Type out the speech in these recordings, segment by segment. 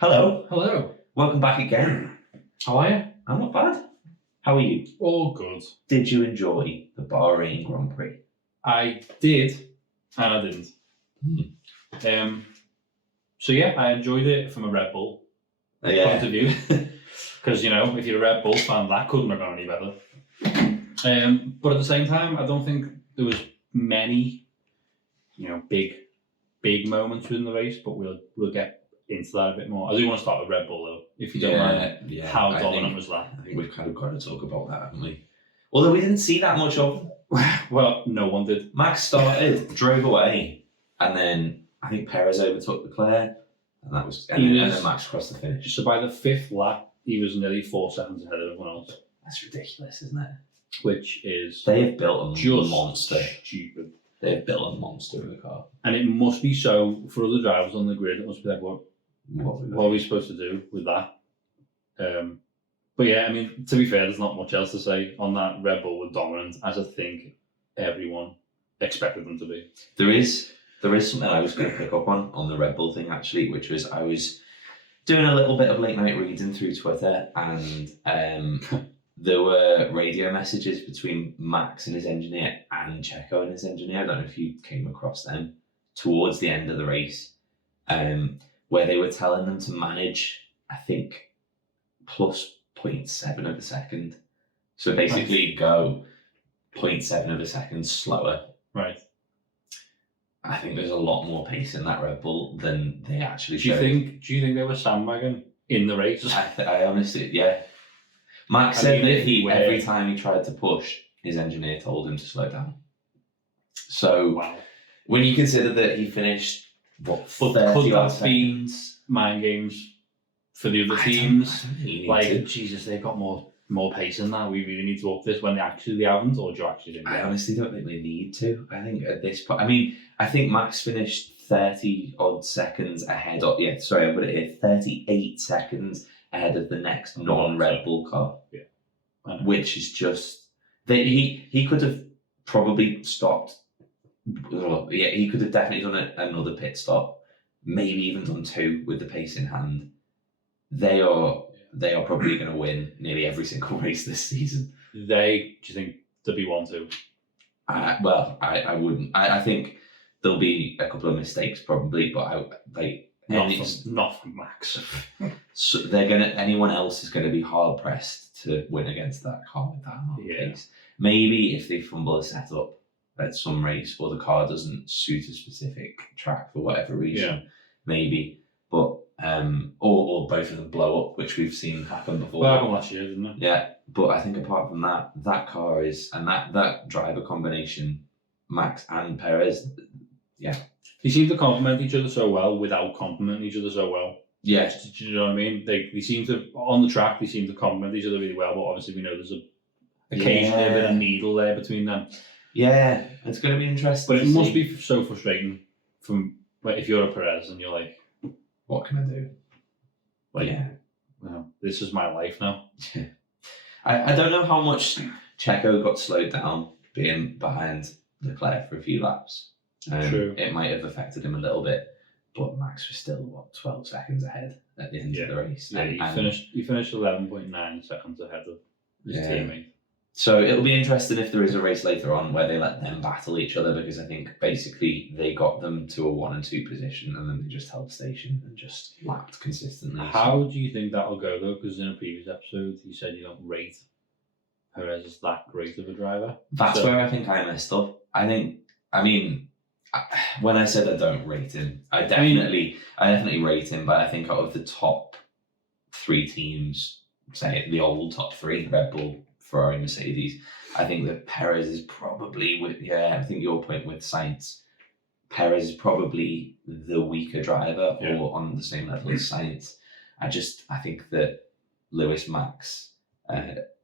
Hello. Hello. Welcome back again. How are you? I'm not bad. How are you? All good. Did you enjoy the Bahrain Grand Prix? I did, and I didn't. So yeah, I enjoyed it from a Red Bull point of view. Because, if you're a Red Bull fan, that couldn't have gone any better. But at the same time, I don't think there was many, big moments within the race, but we'll get into that a bit more. I do want to start with Red Bull though, if you don't mind. How dominant was that? I think we've kind of got to talk about that, haven't we? Although we didn't see that much of them. Well, no one did. Max started, drove away, and then I think Perez overtook Leclerc, and then Max crossed the finish. So by the fifth lap, he was nearly 4 seconds ahead of everyone else. That's ridiculous, isn't it? Which is they have built a monster. Stupid. They have built a monster of a car, and it must be so for other drivers on the grid. It must be like, what are we supposed to do with that? But yeah, I mean, to be fair, there's not much else to say on that. Red Bull were dominant, as I think everyone expected them to be. There is something I was going to pick up on the Red Bull thing actually, which was I was doing a little bit of late night reading through Twitter, and there were radio messages between Max and his engineer and Checo and his engineer. I don't know if you came across them towards the end of the race, where they were telling them to manage, I think, plus 0.7 of a second. So basically go 0.7 of a second slower. Right. I think there's a lot more pace in that Red Bull than they actually showed. Do you think they were sandbagging in the race? I honestly, yeah. Max said that every time he tried to push, his engineer told him to slow down. So when you consider that he finished, could that be mind games for the other teams? Jesus, they've got more pace than that. We really need to up this when they haven't, or do you actually think? I honestly don't think they need to. I think at this point, I think Max finished 30 odd seconds ahead of, 38 seconds ahead of the next non-Red Bull car. Yeah. Which is just, he could have probably stopped. He could have definitely done another pit stop, maybe even done 2 with the pace in hand. They are probably going to win nearly every single race this season. Do you think there'll be 1-2? I wouldn't. I think there'll be a couple of mistakes probably, but not from Max. So anyone else is gonna be hard pressed to win against that car with that amount of pace. Maybe if they fumble a setup at some race, or the car doesn't suit a specific track for whatever reason, maybe. But or both of them blow up, which we've seen happen before. Well, happened last year, didn't it? Yeah, but I think apart from that car is, and that driver combination, Max and Perez, They seem to complement each other so well without complimenting each other so well. Yeah. Do you know what I mean? They seem to, on the track, they seem to complement each other really well, but obviously we know there's occasionally a bit of needle there between them. Yeah, it's going to be interesting. But it must be so frustrating if you're a Perez and you're like, what can I do? Well, this is my life now. I don't know how much Checo got slowed down being behind Leclerc for a few laps. True. It might have affected him a little bit, but Max was still 12 seconds ahead at the end of the race. Yeah, he finished 11.9 seconds ahead of his teammate. So it'll be interesting if there is a race later on where they let them battle each other, because I think basically they got them to a 1 and 2 position, and then they just held station and just lapped consistently. How do you think that'll go though? Because in a previous episode you said you don't rate Perez as that great of a driver. That's where I think I messed up. When I said I don't rate him, I definitely rate him, but I think out of the top 3 teams, say the old top 3, Red Bull, Ferrari, Mercedes, I think that Perez is probably, I think your point with Sainz, Perez is probably the weaker driver, or on the same level as Sainz. I think that Lewis, Max,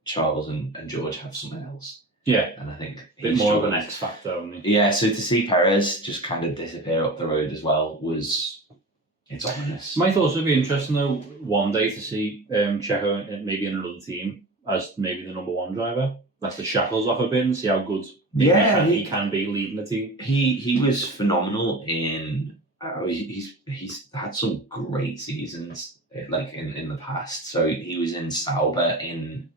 Charles and George have something else. Yeah. And I think a bit more of an X factor, isn't he? Yeah, so to see Perez just kind of disappear up the road as well it's ominous. My thoughts would be interesting though, one day to see Checo maybe in another team as maybe the number 1 driver. Let the shackles off a bit and see how good he can be leading the team. He was phenomenal in. He's had some great seasons like in the past. So he was in Sauber in,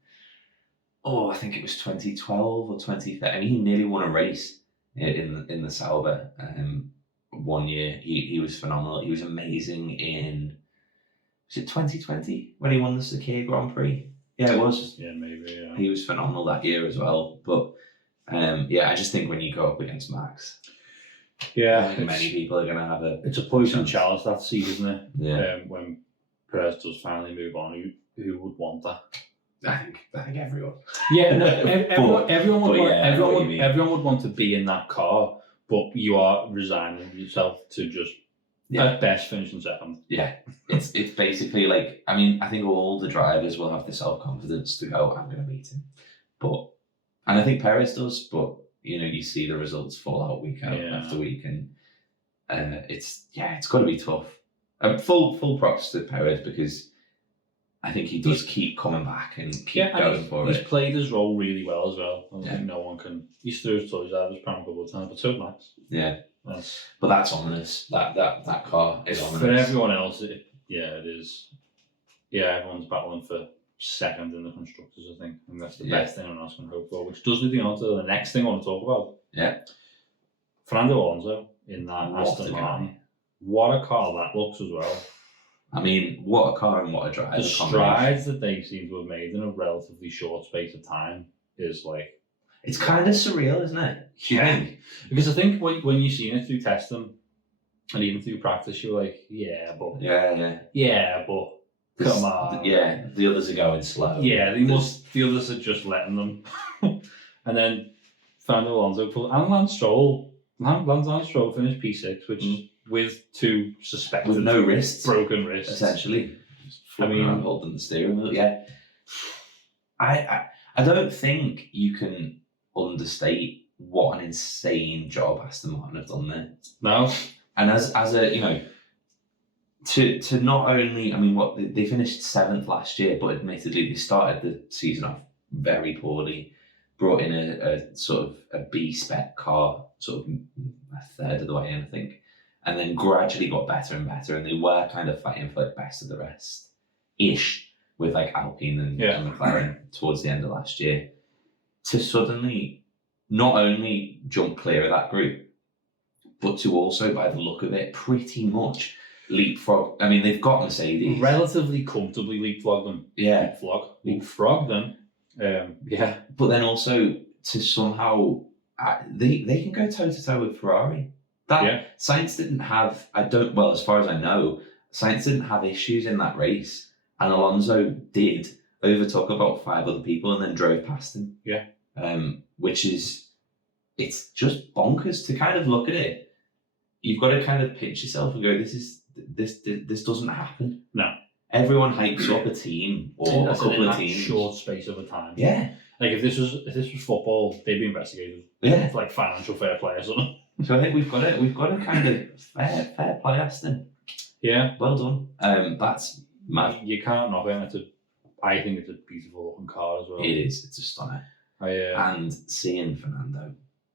I think it was 2012 or 2013. I mean, he nearly won a race in the Sauber. One year he was phenomenal. He was amazing in, was it 2020 when he won the Sakir Grand Prix? Yeah, it was. Yeah, maybe. Yeah. He was phenomenal that year as well. But I just think when you go up against Max, I think many people are going to have it's a poison chalice, that seat, isn't it? Yeah. When Perez does finally move on, who would want that? I think everyone. Yeah, no, everyone would want to be in that car, but you are resigning yourself to just at best finishing second. Yeah, it's basically like, I mean, I think all the drivers will have the self-confidence to go, I'm going to beat him. And I think Perez does, but you see the results fall out week after week, and it's got to be tough. Full props to Perez, because I think he does keep coming back and keep going for it. He's played his role really well as well. I don't think no one can. He's threw his toys out of his pram a couple of times, but so Max. Yeah. But that's ominous. That car is ominous. For everyone else, it is. Yeah, everyone's battling for second in the constructors, I think. And that's the best thing anyone else can hope for, which does lead me on to the next thing I want to talk about. Yeah. Fernando Alonso in that Aston Martin. What a car that looks as well. I mean, what a car and what a driver. The strides that they seem to have made in a relatively short space of time is like... It's kind of surreal, isn't it? Yeah. Because I think when you've seen it through testing and even through practice, you're like, yeah, but... Yeah, but... Come on. Yeah, the others are going slow. Yeah, the others are just letting them. And then Fernando Alonso and Lance Stroll finished P6, which with two suspected with no wrists, broken wrists, essentially. I mean, holding the steering wheel. Yeah, I don't think you can understate what an insane job Aston Martin have done there. No, and as a to not only, I mean, they finished 7th last year, but admittedly they started the season off very poorly. Brought in a sort of a B spec car, sort of a third of the way in, I think, and then gradually got better and better, and they were kind of fighting for like best of the rest ish with like Alpine and McLaren towards the end of last year, to suddenly not only jump clear of that group, but to also, by the look of it, pretty much leapfrog. I mean, they've got Mercedes. Relatively comfortably leapfrog them. Yeah. Leapfrog them. But then also to somehow, they can go toe-to-toe with Ferrari. Sainz didn't have, as far as I know, Sainz didn't have issues in that race. And Alonso did, overtook about 5 other people and then drove past him. Yeah. Which is, it's just bonkers to kind of look at it. You've got to kind of pinch yourself and go, this doesn't happen. No. Everyone hypes up a team or a couple of teams. Short space of a time. Yeah. Like if this was football, they'd be investigated. Yeah. It's like financial fair play or something. So I think we've got to kind of fair play Aston. Yeah. Well done. That's mad. You can't knock it. I think it's a beautiful looking car as well. It is. It's a stunner. And seeing Fernando.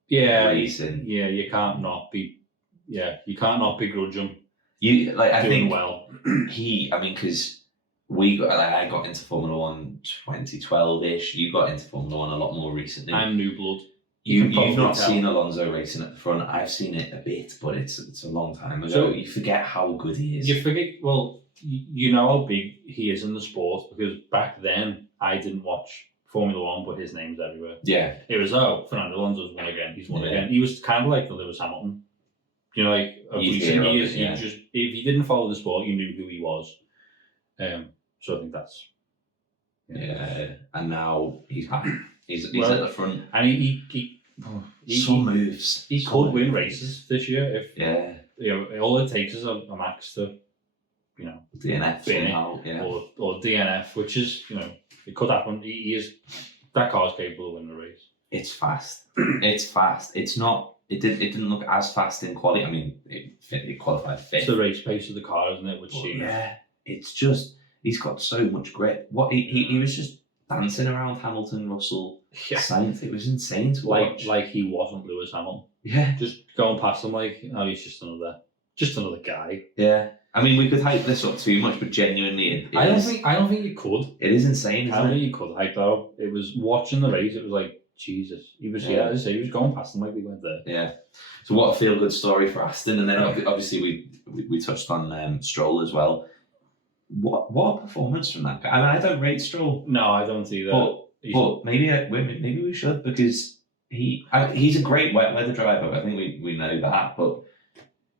Yeah. Racing. Yeah. You can't not begrudge him. I think well. Because I got into Formula 1 2012-ish. You got into Formula 1 a lot more recently. I'm new blood. You've not seen Alonso racing at the front. I've seen it a bit, but it's a long time ago. So you forget how good he is. You forget, well, you know how big he is in the sport, because back then I didn't watch Formula 1, but his name's everywhere. Yeah. It was, Fernando Alonso's won again. He's won again. He was kind of like the Lewis Hamilton. Of recent years, if you didn't follow the sport, you knew who he was. So I think that's... And now he's back. He's at the front. And he some moves. He could win races this year if all it takes is a Max to DNF somehow, or DNF, which is it could happen. That car's capable of winning the race. It's fast. It's fast. It's not. It didn't look as fast in quality. I mean, it qualified 5th. It's the race pace of the car, isn't it? It's just he's got so much grit. What he was just dancing around Hamilton, Russell, Sainz. It was insane to watch. Like he wasn't Lewis Hamilton. Yeah, just going past him he's just another just another guy. Yeah. I mean, we could hype this up too much, but genuinely, I don't think you could. It is insane, I don't think you could hype that up. It was watching the race. It was like Jesus. He was as I say, he was going past them like we went there. Yeah. So what a feel good story for Aston, and then obviously we touched on Stroll as well. What a performance from that guy. I mean, I don't rate Stroll. No, I don't either. But maybe we should, because he's a great wet weather driver. I think we know that, but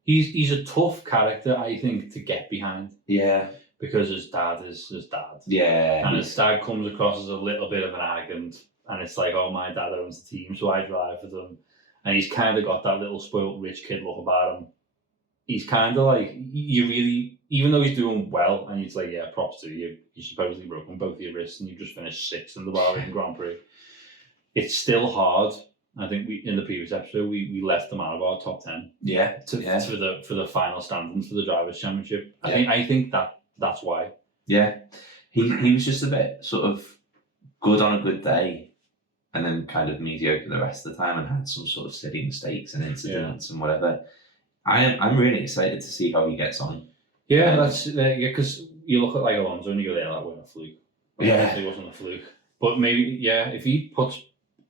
he's a tough character, I think, to get behind. Yeah. Because his dad is his dad. Yeah. And his dad comes across as a little bit of an arrogant, and it's like, oh, my dad owns the team, so I drive for them. And he's kind of got that little spoiled rich kid look about him. He's kind of like, you really, even though he's doing well, and he's like, yeah, props to you, you supposedly broken both of your wrists and you just finished 6th in the Bahrain Grand Prix. It's still hard. I think in the previous episode we left them out of our top 10. Yeah. For the final standings for the Drivers' Championship. I think that's why. Yeah. He was just a bit sort of good on a good day, and then kind of mediocre the rest of the time, and had some sort of silly mistakes and incidents and whatever. I'm really excited to see how he gets on. Yeah, because you look at like Alonso and you go, yeah, that wasn't a fluke. It wasn't a fluke. But maybe, if he puts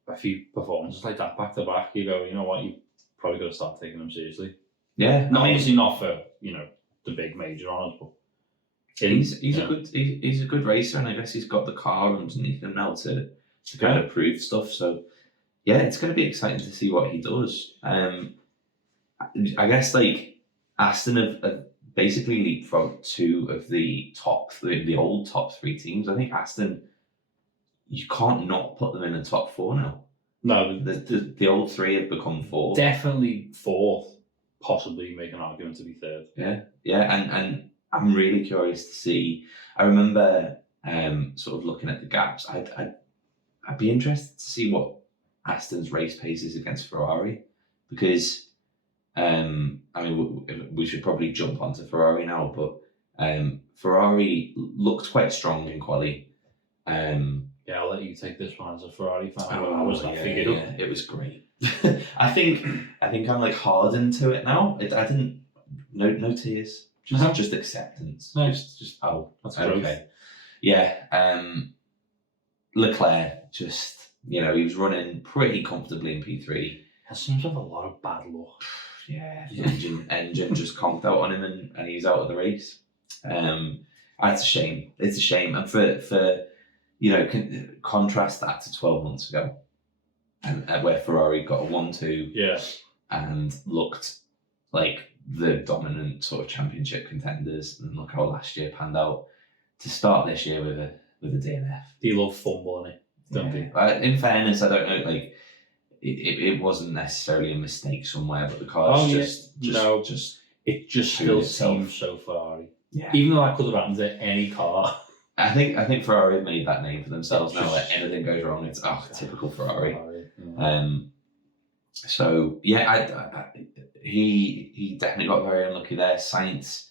a few performances like that back to back, you go, you know what, you probably got to start taking them seriously. Yeah, obviously not for the big major honours, but he's a good racer, and I guess he's got the car underneath him now to kind of prove stuff. So yeah, it's going to be exciting to see what he does. I guess like Aston have basically leapfrogged 2 of the old top 3 teams. I think Aston, you can't not put them in the top 4 now. No, the old 3 have become 4. Definitely 4th, possibly make an argument to be 3rd. Yeah, and I'm really curious to see. I remember sort of looking at the gaps. I'd be interested to see what Aston's race pace is against Ferrari, because I mean, we should probably jump onto Ferrari now, but Ferrari looked quite strong in quali. Yeah, I'll let you take this one as a Ferrari fan. How was that figured up? It was great. I think I'm like hardened to it now. I didn't no tears, just acceptance. No, just that's okay. Growth. Yeah, Leclerc just he was running pretty comfortably in P3. That seems to have a lot of bad luck. Yeah, the engine just conked out on him, and he's out of the race. It's a shame. It's a shame, and for contrast that to 12 months ago, and where Ferrari got a 1-2, and looked like the dominant sort of championship contenders, and look how last year panned out. To start this year with a DNF. They love fumble, innit? Don't they? In fairness, I don't know, like. It wasn't necessarily a mistake somewhere, but the car it just still seems so Ferrari. Yeah. Even though that could have happened to any car. I think Ferrari have made that name for themselves now. Like anything goes wrong, it's typical Ferrari. Yeah. So yeah, he definitely got very unlucky there. Sainz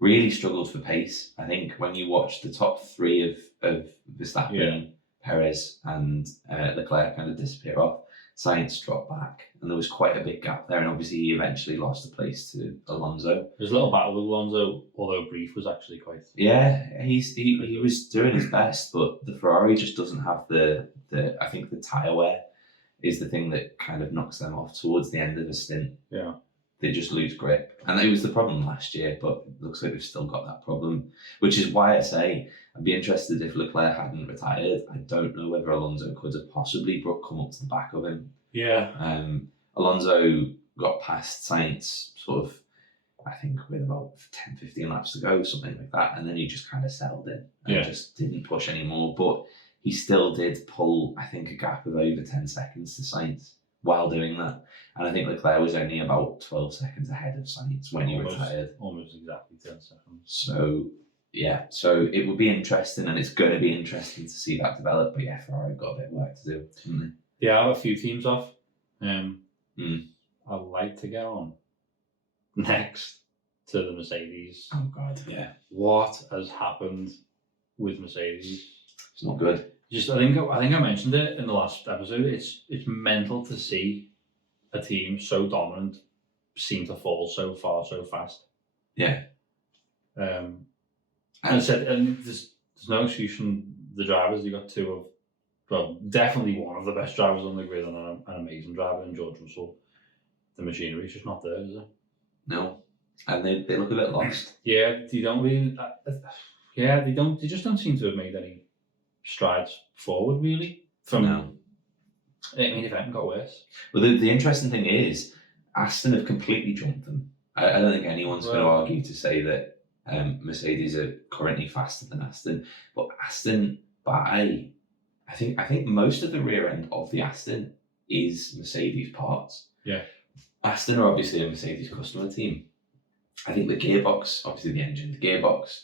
really struggled for pace. I think when you watch the top 3 of Verstappen, Perez, and Leclerc kind of disappear off, Sainz dropped back, and there was quite a big gap there, and obviously he eventually lost the place to Alonso. There's a little battle with Alonso, although brief, was actually quite. Yeah, he was doing his best, but the Ferrari just doesn't have the I think the tyre wear is the thing that kind of knocks them off towards the end of the stint. Yeah. They just lose grip, and it was the problem last year, but it looks like we've still got that problem, which is why I say I'd be interested if Leclerc hadn't retired. I don't know whether Alonso could have possibly come up to the back of him. Yeah. Alonso got past Sainz sort of, I think, with about 10, 15 laps to go, something like that, and then he just kind of settled in and just didn't push anymore. But he still did pull, I think, a gap of over 10 seconds to Sainz while doing that. And I think Leclerc was only about 12 seconds ahead of Sainz when he retired. Almost exactly 10 seconds. So it would be interesting, and it's going to be interesting to see that develop. But yeah, Ferrari got a bit of work to do, haven't they? Yeah, I have a few teams off. I'd like to get on next to the Mercedes. Oh God, yeah. What has happened with Mercedes? It's not good. I think I mentioned it in the last episode. It's mental to see a team so dominant seem to fall so far so fast. Yeah. And I said, and there's no excuse from the drivers. You got two of, well, definitely one of the best drivers on the grid and an amazing driver in George Russell. The machinery's just not there, is it? No. And they look a bit lost. Yeah, they don't really. Yeah, they don't. They just don't seem to have made any strides forward, really. No. I mean, if anything got worse. Well, the interesting thing is, Aston have completely jumped them. I don't think anyone's going to argue to say that Mercedes are currently faster than Aston, but Aston by, I think most of the rear end of the Aston is Mercedes parts. Yeah. Aston are obviously a Mercedes customer team. I think the gearbox, obviously the engine, the gearbox,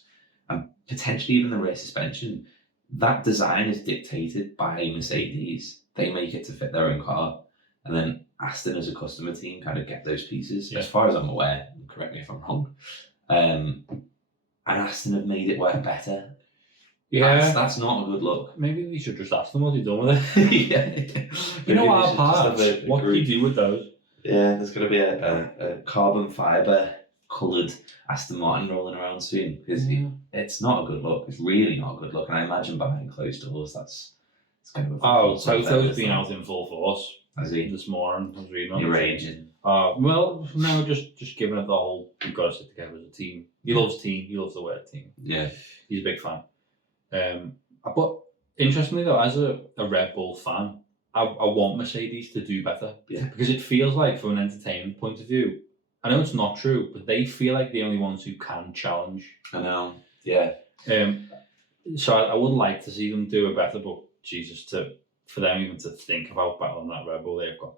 and potentially even the rear suspension, that design is dictated by Mercedes. They make it to fit their own car. And then Aston as a customer team kind of get those pieces, as far as I'm aware. Correct me if I'm wrong. And Aston have made it work better. Yeah. That's not a good look. Maybe we should just ask them what they've done with it. Yeah. You know our parts, what do you do with those? Yeah, there's going to be a carbon fibre coloured Aston Martin rolling around soon, because it's not a good look. It's really not a good look. And I imagine behind closed doors, it's going to be... Oh, Toto's been out in full force. Has he? This morning, I was reading on You're the raging. Well, no, just giving it the whole, you've got to stick together as a team. He loves team, he loves the word team. Yeah. He's a big fan. But interestingly though, as a Red Bull fan, I want Mercedes to do better. Yeah. Because it feels like, from an entertainment point of view, I know it's not true, but they feel like the only ones who can challenge. I know. Yeah. So I would like to see them do it better, but Jesus, for them even to think about battling that Red Bull, they've got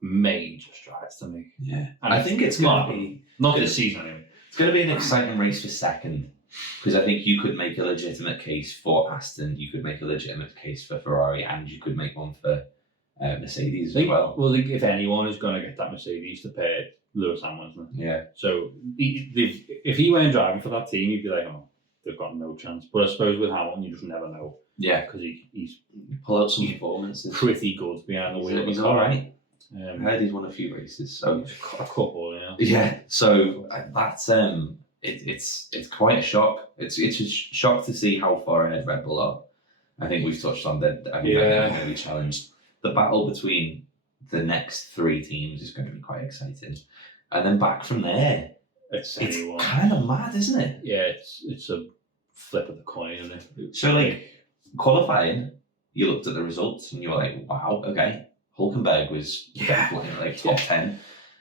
major strides to make. Yeah. And I think it's going to be... Not this season anyway. It's going to be an exciting race for second, because I think you could make a legitimate case for Aston, you could make a legitimate case for Ferrari, and you could make one for Mercedes as well. Well, if anyone is going to get that Mercedes to pair, Lewis Hamilton. Yeah. So if he weren't driving for that team, you'd be like, oh, they've got no chance. But I suppose with Hamilton, you just never know. Yeah. Because he's pull out some performances. Pretty good behind the wheel. He's all right. I heard he's won a few races, so a couple, yeah. Yeah, so that's it's quite a shock. It's a shock to see how far ahead Red Bull are. I think we've touched on that. I think they're going to be challenged. The battle between the next three teams is going to be quite exciting, and then back from there, it's kind of mad, isn't it? Yeah, it's a flip of the coin, isn't it? So like qualifying, you looked at the results and you were like, wow, okay. Hulkenberg was definitely like top 10.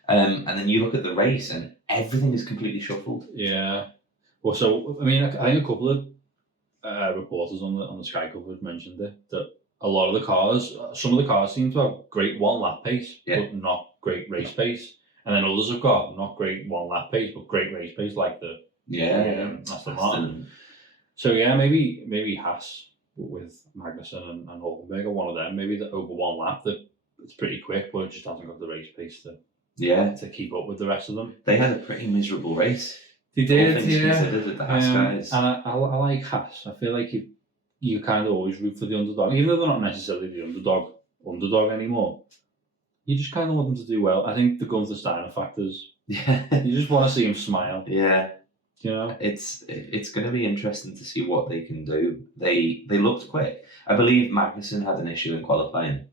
And then you look at the race and everything is completely shuffled. Yeah. Well, so, I mean, I think a couple of reporters on the Sky coverage mentioned it, that a lot of the cars, some of the cars seem to have great one-lap pace, but not great race pace. And then others have got not great one-lap pace, but great race pace, like the Aston Martin. So, yeah, maybe Haas with Magnussen and Hulkenberg are one of them. Maybe over one lap that it's pretty quick, but it just hasn't got the race pace to keep up with the rest of them. They had a pretty miserable race. They did, with the Haas guys. And I like Haas. I feel like you kind of always root for the underdog, even though they're not necessarily the underdog anymore. You just kind of want them to do well. I think the Gunther Steiner factors. Yeah, you just want to see him smile. Yeah. You know, it's going to be interesting to see what they can do. They looked quick. I believe Magnussen had an issue in qualifying,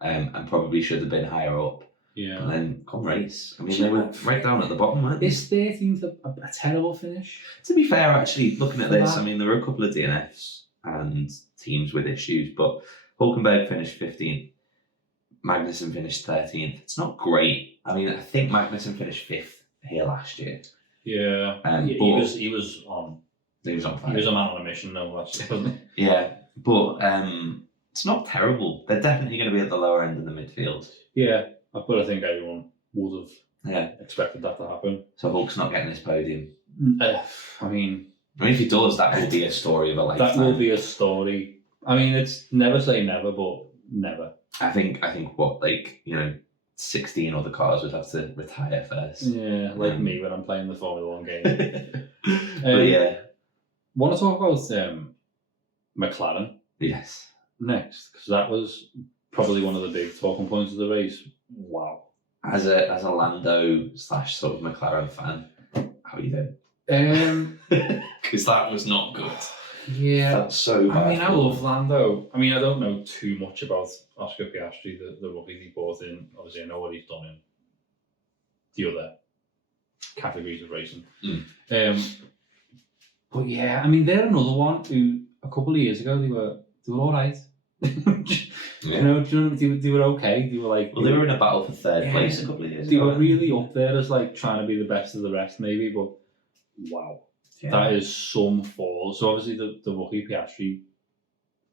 and probably should have been higher up. Yeah. And then come race, I mean, they were right down at the bottom, weren't they? Is 13th a terrible finish? To be fair, actually, looking at this, I mean, there were a couple of DNFs and teams with issues, but Hulkenberg finished 15th. Magnussen finished 13th. It's not great. I mean, I think Magnussen finished 5th here last year. Yeah, he was on fire. He was a man on a mission, no, wasn't he? Yeah, but it's not terrible. They're definitely going to be at the lower end of the midfield. Yeah, but I think everyone would have expected that to happen. So Hulk's not getting his podium. I mean, if he does, that will be a story of a lifetime. That will be a story. I mean, it's never say never, but never. I think what, 16 other cars would have to retire first. Yeah, like me when I'm playing the Formula 1 game. But yeah. Want to talk about McLaren? Yes. Next, because that was probably one of the big talking points of the race. Wow. As a Lando / sort of McLaren fan, how are you doing? Because that was not good. Yeah. That's so bad. I mean, I love Lando. I mean, I don't know too much about Oscar Piastri, the rookie he brought in. Obviously, I know what he's done in the other categories of racing. But yeah, I mean, they're another one who a couple of years ago they were all right. You know, they were okay. They were like, well, they were in a battle for third place a couple of years ago. They were ago. really up there as like trying to be the best of the rest, maybe. But wow, that is some fall. So obviously the rookie Piastri,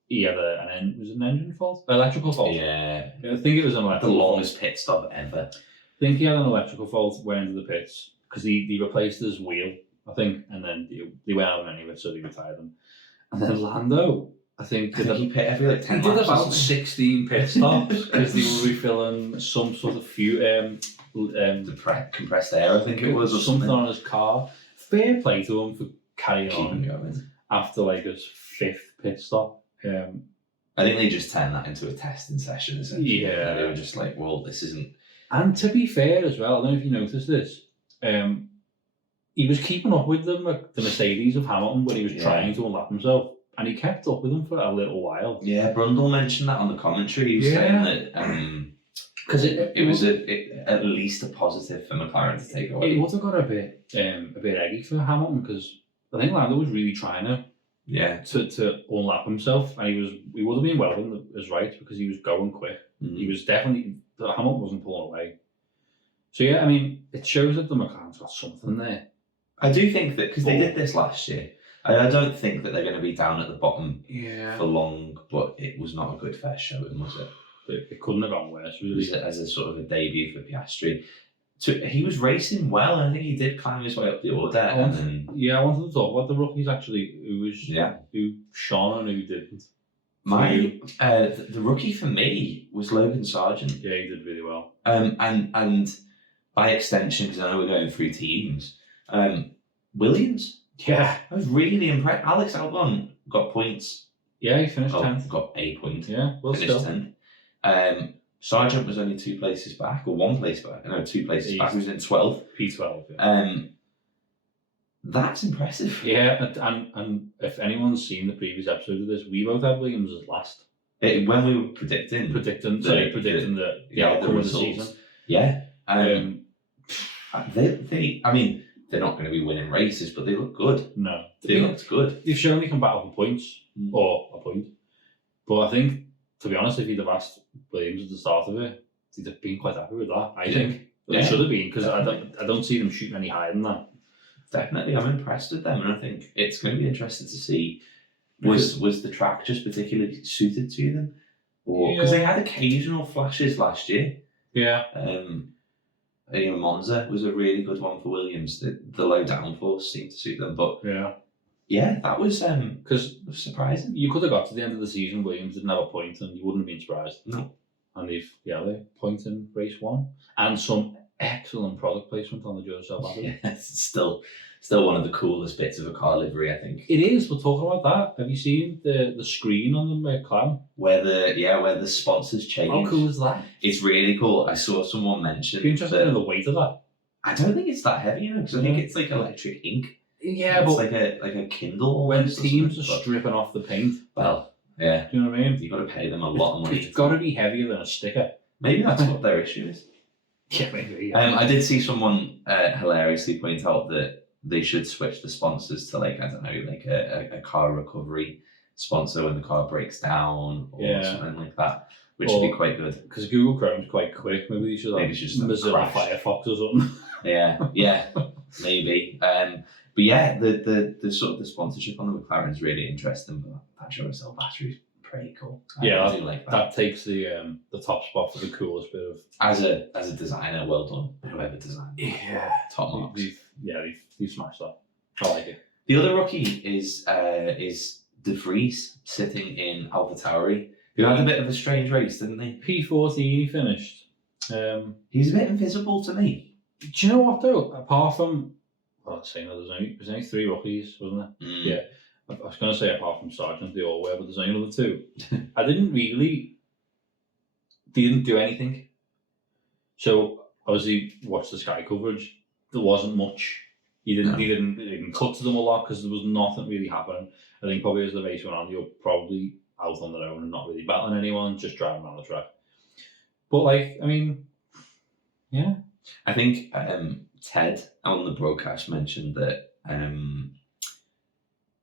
he had an engine fault, electrical fault. Yeah, I think it was an electrical. The longest pit stop ever. I think he had an electrical fault, went into the pits because he replaced his wheel, I think, and then they went out anyway, so they retired him. And then Lando, I think he pit every like 10 he did laps about 16 pit stops because they were refilling some sort of compressed air, I think it was, or something on his car. Fair play to him for carrying on going after like his 5th pit stop. I think they just turned that into a testing session, essentially. Yeah. They were just like, well, this isn't... And to be fair as well, I don't know if you noticed this, he was keeping up with the Mercedes of Hamilton when he was trying to unlap himself, and he kept up with them for a little while. Yeah, Brundle mentioned that on the commentary. He was saying that because it was at least a positive for McLaren to take away. It would have got a bit eggy for Hamilton because I think Lando was really trying to unlap himself, and he would have been well in his right because he was going quick. He was definitely, Hamilton wasn't pulling away. So yeah, I mean, it shows that the McLaren's got something there. I do think that because they did this last year. I don't think that they're going to be down at the bottom for long, but it was not a good first showing, was it? It couldn't have gone worse, really. As a sort of a debut for Piastri. He was racing well, and I think he did climb his way up the order. I wanted to talk about the rookies actually, who shone and who didn't. The rookie for me was Logan Sargent. Yeah, he did really well. And by extension, because I know we're going through teams, Williams. Yeah, I was really impressed. Alex Albon got points. Yeah, he finished 10th. Got a point. Yeah, well, finished still. 10th. Sargent was only 2 places back, or 1 place back. No, 2 places back. He was in 12th. P12. Yeah. That's impressive. Yeah, and if anyone's seen the previous episode of this, we both had Williams as last. When we were predicting the outcome of the season. Yeah. They're not going to be winning races, but they look good. No. They looked good. They've shown they can battle for points, or a point. But I think, to be honest, if you'd have asked Williams at the start of it, they'd have been quite happy with that, I think. They should have been, because I don't see them shooting any higher than that. Definitely, I'm impressed with them, and I think it's going to be interesting to see, was the track just particularly suited to them? Because they had occasional flashes last year. Yeah. Monza was a really good one for Williams. The low downforce seemed to suit them, but that was surprising. You could have got to the end of the season, Williams didn't have a point, and you wouldn't have been surprised. No. And they point in race 1, and some excellent product placement on the Duracell battery. Yeah, it's still one of the coolest bits of a car livery, I think. It is. But talking about that, have you seen the screen on the McLaren? Where the sponsors change. How cool is that? It's really cool. I saw someone mention. Be interested in the weight of that. I don't think it's that heavy, because I think it's like electric ink. Yeah, it's but like a Kindle. When teams are stripping off the paint. Well, yeah. Do you know what I mean? You've got to pay them a lot of money. It's got to be heavier than a sticker. Maybe that's what their issue is. Yeah, maybe. Yeah. I did see someone hilariously point out that they should switch the sponsors to a car recovery sponsor when the car breaks down or something like that, which would be quite good. Because Google Chrome's quite quick. Maybe you should Mozilla Firefox or something. Yeah, maybe. But yeah, the sort of the sponsorship on the McLaren is really interesting. But that Duracell battery is pretty cool. I do like that. That takes the top spot for the coolest bit of. As a designer, well done, whoever designed it. Yeah, top marks. They've smashed that. I like it. The other rookie is De Vries sitting in AlphaTauri, who had a bit of a strange race, didn't he? P14 he finished. He's a bit invisible to me. Do you know what though? Apart from, there's only 3 rookies, wasn't it? Yeah. I was going to say apart from Sargent, they all were, but there's only another 2. They didn't do anything. So obviously watched the Sky coverage. There wasn't much. He didn't cut to them a lot because there was nothing really happening. I think probably as the race went on, you're probably out on their own and not really battling anyone, just driving around the track. But like, I mean, yeah. I think Ted on the broadcast mentioned that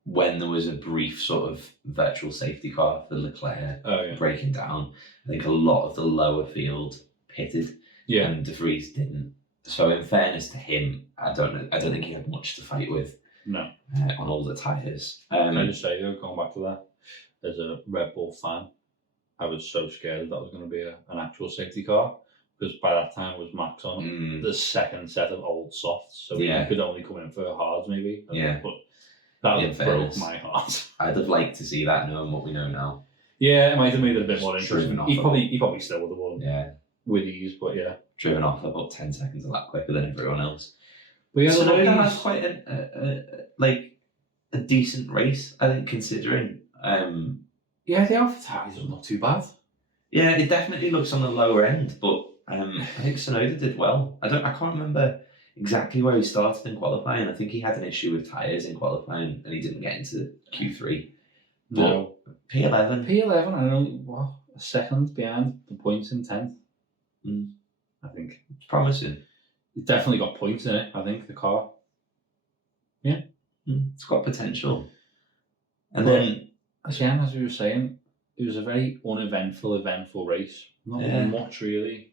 when there was a brief sort of virtual safety car for Leclerc breaking down, I think a lot of the lower field pitted, and De Vries didn't. So in fairness to him, I don't think he had much to fight with. No, on all the tyres. Can I just say though, going back to that, as a Red Bull fan, I was so scared that was going to be an actual safety car, because by that time was Max on the second set of old softs, so he could only come in for hards maybe. But that broke my heart. I'd have liked to see that, knowing what we know now. Yeah, it might have made it a bit more interesting. He probably still would have won. Yeah. With ease, but driven off about 10 seconds a lap quicker than everyone else. But so that was quite a decent race, I think, considering. The AlphaTauri was not too bad. Yeah, it definitely looks on the lower end, but I think Tsunoda did well. I can't remember exactly where he started in qualifying. I think he had an issue with tyres in qualifying and he didn't get into Q3. No. P11, I know, a second behind the points in 10th. I think. It's promising. It definitely got points in it, I think, the car. Yeah. It's got potential. And then, again, as we were saying, it was a very eventful race. Not much, really.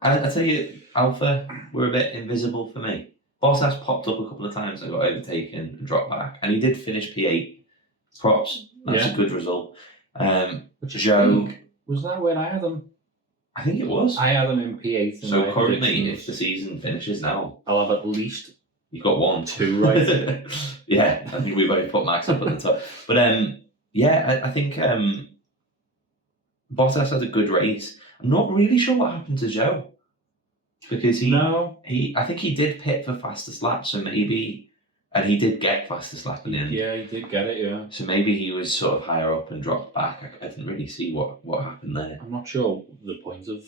I tell you, Alpha were a bit invisible for me. Bottas popped up a couple of times and got overtaken and dropped back. And he did finish P8. Props. That's a good result. Joe... Was that when I had him? I think it was. I had him in P8. So currently, if the season finishes now, I'll have at least... You've got 1. 2, right? Yeah, I think we both put Max up at the top. But I think Bottas had a good race. I'm not really sure what happened to Joe. Because I think he did pit for fastest lap, so maybe... And he did get fastest lap in the end. Yeah, he did get it, yeah. So maybe he was sort of higher up and dropped back. I didn't really see what happened there. I'm not sure the point of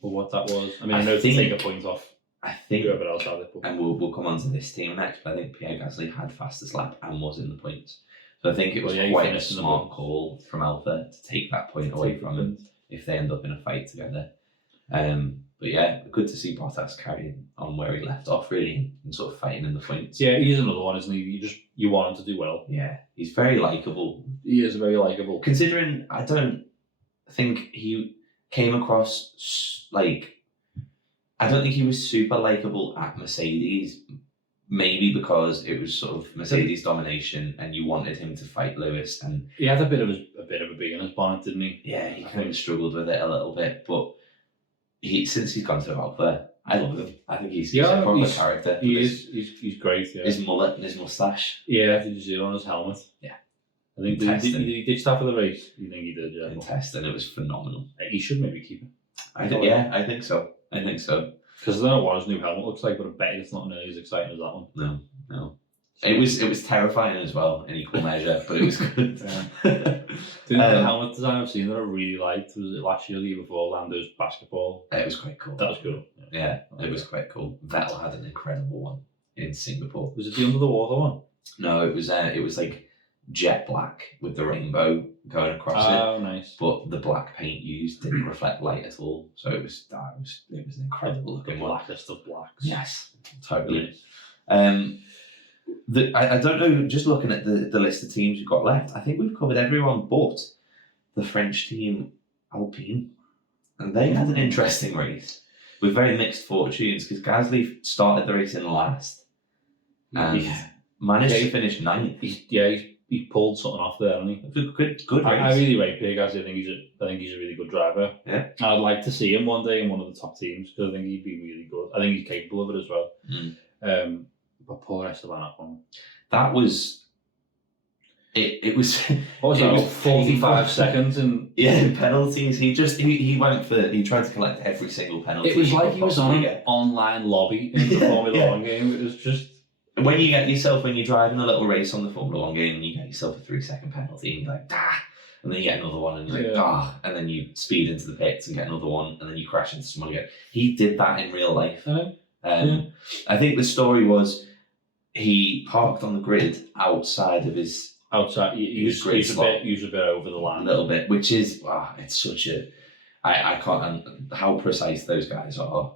what that was. I mean, I know to take a point off. I think whoever else had it. And we'll come on to this team next, but I think Pierre Gasly had fastest lap and was in the points. So I think it was quite a smart call from Alpha to take that point away from him if they end up in a fight together. But yeah, good to see Bottas carrying on where he left off, really, and sort of fighting in the points. Yeah, he's another one, isn't he? You want him to do well. Yeah, he's very likeable. He is very likeable. Considering I don't think he came across I don't think he was super likeable at Mercedes. Maybe because it was sort of Mercedes domination, and you wanted him to fight Lewis, and he had a bit of a bee in his bonnet, didn't he? Yeah, he kind of struggled with it a little bit, but since he's gone to Alpha, I love him. I think he's a proper character. He's great. Yeah. His mullet and his moustache. Yeah, did you see it on his helmet? Yeah. I think he did start for the race. You think he did? Yeah. In testing, it was phenomenal. He should maybe keep it. I think so. Because I don't know what his new helmet looks like, but I bet it's not nearly as exciting as that one. No. It was terrifying as well in equal measure, but it was good. The helmet design I've seen that I really liked was it last year, the year before, Lando's basketball. It was quite cool. That was cool. Yeah, it was quite cool. Vettel had an incredible one in Singapore. Was it the under the water one? No, it was like jet black with the rainbow going across it. Oh, nice. But the black paint used didn't reflect light at all, so it was an incredible looking one. Blackest of blacks. Yes, totally. I don't know, just looking at the list of teams we've got left, I think we've covered everyone but the French team Alpine. And they had an interesting race with very mixed fortunes, because Gasly started the race in last and managed to finish 9th. He pulled something off there, hasn't he? Good race. I really rate Pierre Gasly. I think he's a really good driver. Yeah. I'd like to see him one day in one of the top teams, because I think he'd be really good. I think he's capable of it as well. But poor Esteban Ocon. That was... It was... What was that? 45 seconds and... Yeah, penalties. He tried to collect every single penalty. It was like he was on an online lobby in the Formula 1 game. It was just... When you're driving a little race on the Formula 1 game and you get yourself a 3-second penalty, and you're like, and then you get another one, and you're like, and then you speed into the pits and get another one, and then you crash into someone again. He did that in real life. I think the story was he parked on the grid outside of his grid slot. Use a bit over the line. A little bit, which is, it's such a... I can't... And how precise those guys are,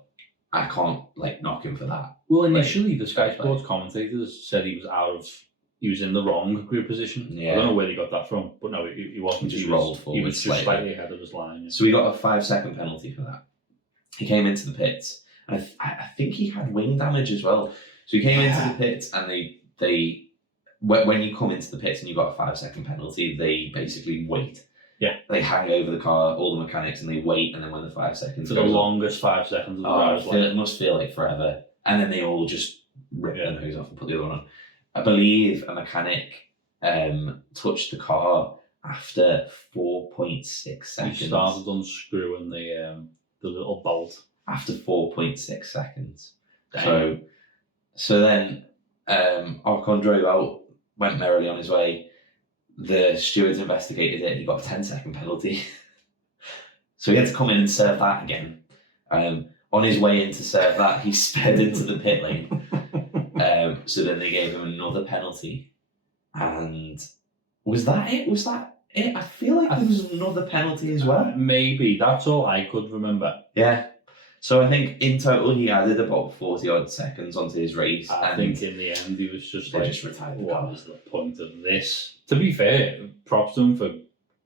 I can't, knock him for that. Well, initially, the Sky Sports commentators said he was in the wrong grid position. Yeah. I don't know where they got that from, but no, he wasn't. He just rolled forward. He was just slightly ahead of his line. Yeah. So he got a 5-second penalty for that. He came into the pits, and I think he had wing damage as well. So he came into the pits, and they when you come into the pits and you got a 5-second penalty, they basically wait. Yeah. They hang over the car, all the mechanics, and they wait, and then when the 5 seconds for the longest 5 seconds of the driver's life. It must feel like forever. And then they all just rip their nose off and put the other one on. I believe a mechanic touched the car after 4.6 seconds. He started unscrewing the little bolt. After 4.6 seconds. Damn. So then Ocon drove out, went merrily on his way. The stewards investigated it. He got a 10-second penalty. So he had to come in and serve that again. On his way in to serve that, he sped into the pit lane. So then they gave him another penalty. And was that it? I feel like there was another penalty as well. Maybe. That's all I could remember. Yeah. So I think in total he added about 40-odd seconds onto his race. I think in the end he was just just retired the car. What was the point of this? To be fair, props to him for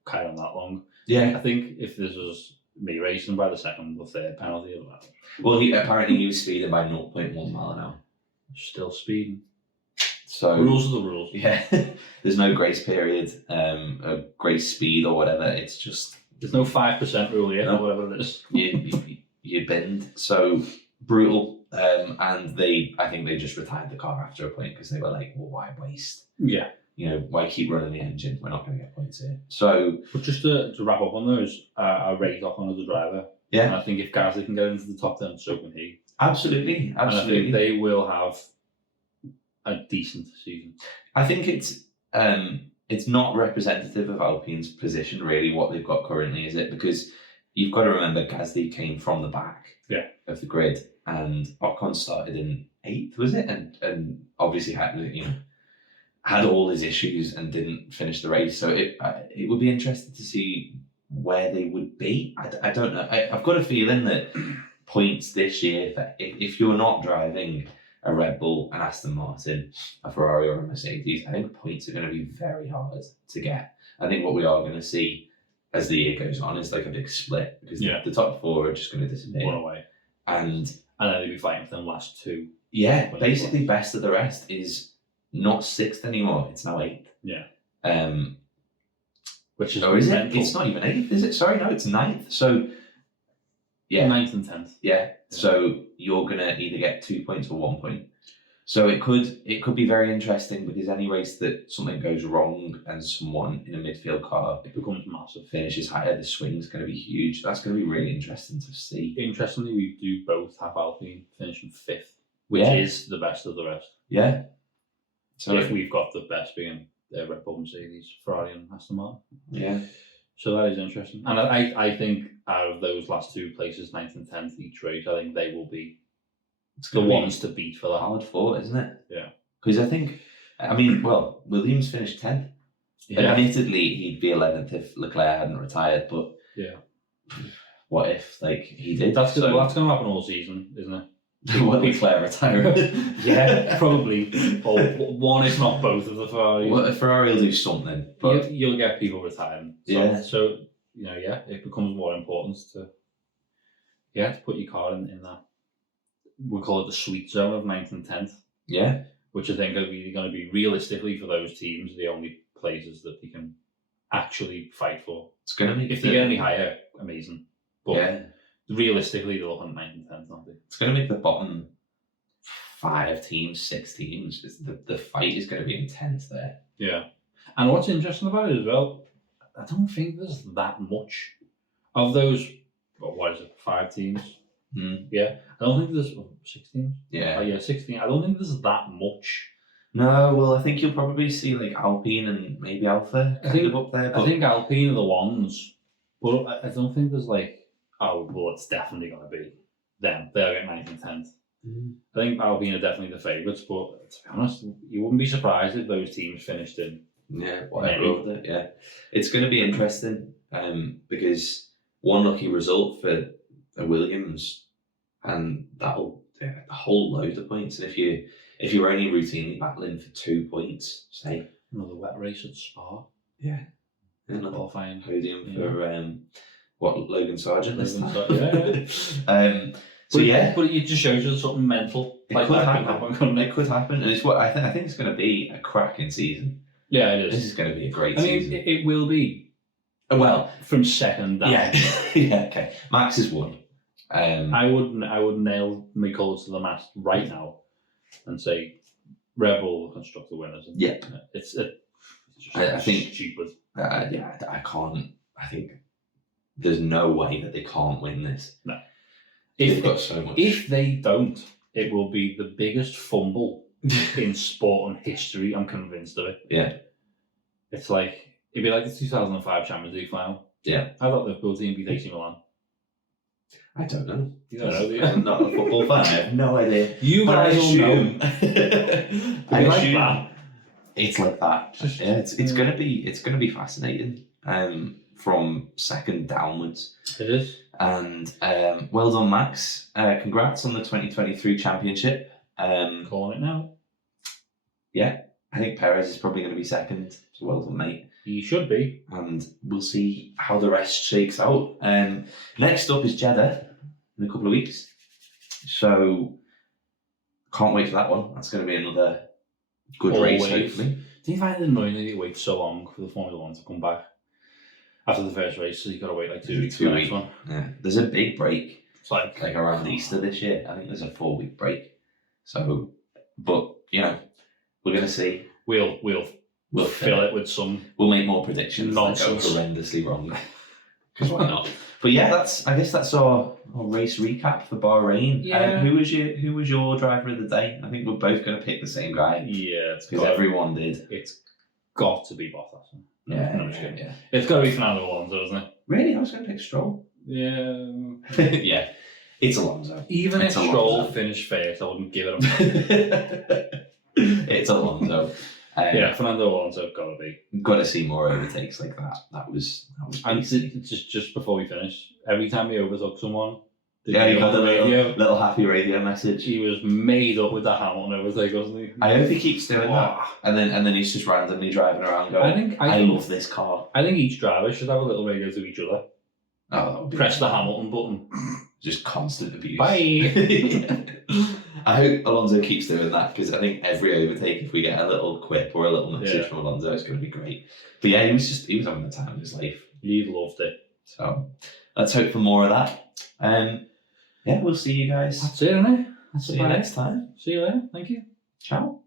carrying on that long. Yeah. I think if this was me racing by the second or third penalty, well, he was speeding by 0.1 mile an hour. Still speeding. So rules are the rules. Yeah. There's no grace period, a grace speed or whatever. It's just there's no 5% rule yet, or whatever it is. You binned. So brutal. And I think they just retired the car after a point because they were like, well, why waste? Yeah. Why keep running the engine? We're not going to get points here. So, but just to wrap up on those, I rate Ocon as a driver. Yeah. And I think if Gasly can get into the top 10, so can he. Absolutely. And I think they will have a decent season. I think it's not representative of Alpine's position, really, what they've got currently, is it? Because you've got to remember Gasly came from the back of the grid, and Ocon started in 8th, was it? And obviously had all his issues and didn't finish the race. So it would be interesting to see where they would be. I don't know. I've got a feeling that points this year, if you're not driving a Red Bull, an Aston Martin, a Ferrari or a Mercedes, I think points are going to be very hard to get. I think what we are going to see as the year goes on is like a big split, because the top 4 are just going to disappear. One away. And then they'll be fighting for them last 2. Yeah, basically best of the rest is not 6th anymore, it's now 8th. Yeah. Which is is it? It's not even 8th, is it? Sorry, no, it's 9th. So yeah. 9th and 10th. Yeah. So you're gonna either get 2 points or 1 point. So it could be very interesting, because any race that something goes wrong and someone in a midfield car, it becomes massive, finishes higher, the swing's going to be huge. That's going to be really interesting to see. Interestingly, we do both have Alpine finishing 5th, which is the best of the rest. Yeah. So if we've got the best being Red Bull, Mercedes, Ferrari, and Aston Martin. Yeah. So that is interesting, and I think out of those last 2 places, 9th and 10th each race, I think they will be the ones to beat for that. Hard fought, isn't it? Yeah. Because Williams finished 10th. Yeah. Admittedly, he'd be 11th if Leclerc hadn't retired, but what if he did? That's going to happen all season, isn't it? What, Leclerc retire? Yeah, probably. Or one, if not both of the Ferraris. Well, Ferrari will do something. But you'll get people retiring. So it becomes more important to put your car in that. We'll call it the sweet zone of 9th and 10th. Yeah. Which I think are really going to be, realistically, for those teams, the only places that they can actually fight for. It's going to be... If they get any higher, amazing. But realistically, they're looking at 9th and 10th, aren't they? It's going to make the bottom 5 teams, 6 teams. The fight is going to be intense there. Yeah. And what's interesting about it as well, I don't think there's that much of those, 5 teams? Mm. Yeah. I don't think there's 16. Yeah. 16. I don't think there's that much No, well, I think you'll probably see like Alpine and maybe Alpha I think up there. But I think Alpine are the ones, but I don't think there's like, oh well, it's definitely gonna be them. They'll get 9th and 10th. I think Alpine are definitely the favourites, but to be honest, you wouldn't be surprised if those teams finished in. Yeah, whatever. Yeah, it's going to be interesting because one lucky result for a Williams, and that'll a whole load of points. And if you're only routinely battling for 2 points, say Another wet race at Spa. Yeah, another qualifying podium for Logan Sargent. So but it just shows you something mental. It could happen. It could happen, and it's what I think it's going to be a cracking season. Yeah, it is. This is going to be a great season. It will be. Well, from second down. Yeah, okay. Max is one. I would nail my colours to the mast right now, and say Red Bull constructor winners. Yep. It's just I think stupid. I can't. I think there's no way that they can't win this. No. They've got so much. If they don't, it will be the biggest fumble in sport and history. I'm convinced of it. Yeah. It'd be like the 2005 Champions League final. Yeah. I thought the Liverpool team beat AC Milan. I don't know. You don't know, do you? I'm not a football fan. I have no idea. You guys all know. I like assume that. It's like that. It's gonna be fascinating. From second downwards. It is. And well done, Max. Congrats on the 2023 championship. Calling it now. Yeah, I think Perez is probably going to be second. So well done, mate. He should be. And we'll see how the rest shakes out. Next up is Jeddah in a couple of weeks. So can't wait for that one. That's going to be another good race, hopefully. Do you find it annoying that you wait so long for the Formula 1 to come back? After the first race, so you've got to wait like 2 weeks for the next one. Yeah, there's a big break. It's like around Easter this year. I think there's a 4-week break. So, but we're gonna see. We'll fill it with some. We'll make more predictions. Nonsense. That go horrendously wrong. Because why not? But yeah, I guess that's our race recap for Bahrain. Yeah. Who was your driver of the day? I think we're both gonna pick the same guy. Yeah, because everyone did. It's got to be Bottas. Yeah. It's got to be Fernando Alonso, isn't it? Really? I was going to pick Stroll. Yeah. Yeah. It's Alonso. Even if Stroll finished first, I wouldn't give it a It's Alonso. Yeah, Fernando Alonso got to be. Got to see more overtakes like that. That was. And just before we finish, every time he overtook someone, you got the little happy radio message. He was made up with that Hamilton overtake, wasn't he? I hope he keeps doing that. And then he's just randomly driving around going, I love this car. I think each driver should have a little radio to each other. Oh, press the Hamilton button. Just constant abuse. Bye. I hope Alonso keeps doing that, because I think every overtake, if we get a little quip or a little message from Alonso, it's going to be great. But yeah, he was having the time of his life. He loved it. So let's hope for more of that. Yeah, we'll see you guys. That's it, isn't it? See you next time. See you later. Thank you. Ciao.